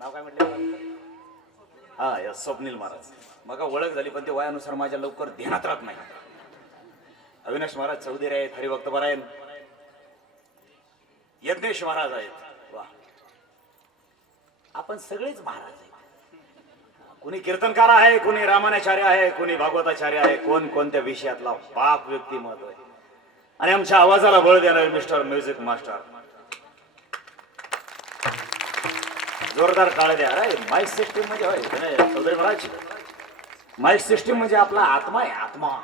नाव काय म्हटलं? हा या स्वप्नील महाराज. मग ओळख झाली पण ते वयानुसार माझ्या लवकर ध्यानात राहत नाही. अविनाश महाराज चौधरी आहेत, हरिभक्त परायण. यज्ञेश महाराज आहेत. वा, आपण सगळेच महाराज आहेत. कोणी कीर्तनकार आहे, कोणी रामानाचार्य आहे, कोणी भागवताचार्य आहे, कोण कोणत्या विषयातला बाप व्यक्तिमत्व आहे. आणि आमच्या आवाजाला बळ देणारे मिस्टर म्युझिक मास्टर. जोरदार टाळ द्या. अरे माईक सिस्टीम म्हणजे होय चौधरी महाराज, माईक सिस्टीम म्हणजे आपला आत्मा आहे. आत्मा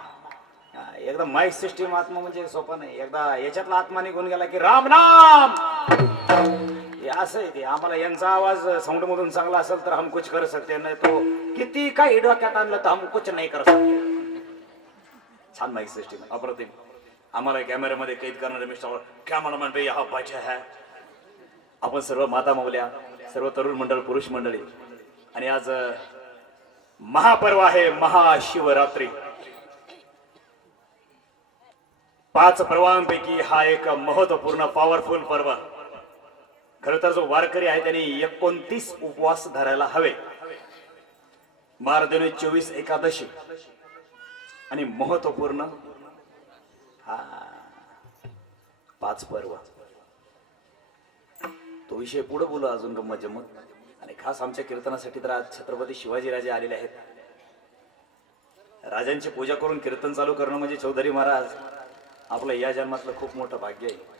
एकदा माईक सिस्टीम आत्मा म्हणजे सोपा नाही. एकदा याच्यातला आत्मा निघून गेला की राम नाम हे असं आहे. ते आम्हाला यांचा आवाज साऊंड मधून चांगला असेल तर हम कुछ कर सकते, नाही तो किती काही डोक्यात आणलं तर हम कुछ नाही कर सकते. छान माईक सिस्टीम अप्रतिम. आम्हाला कॅमेऱ्यामध्ये कैद करणारे मिस्टर कॅमेरामॅन पे हा पाहिजे है. आपण सर्व माता मौल्या, सर्व तरुण मंडळ, पुरुष मंडळी, आणि आज महापर्व आहे महाशिवरात्री. 5 पर्वांपैकी हा एक महत्वपूर्ण पॉवरफुल पर्व. खरं तर जो वारकरी आहे त्यांनी 29 उपवास धरायला हवे. मार्गदिनी 24 एकादशी आणि महत्वपूर्ण हा 5 पर्व. तो विषय पुढे बोलू अजून गंमत जम्मत. आणि खास आमच्या कीर्तनासाठी तर आज छत्रपती शिवाजीराजे आलेले आहेत. राजांची पूजा करून कीर्तन चालू करणं म्हणजे चौधरी महाराज आपलं या जन्मातलं खूप मोठं भाग्य आहे.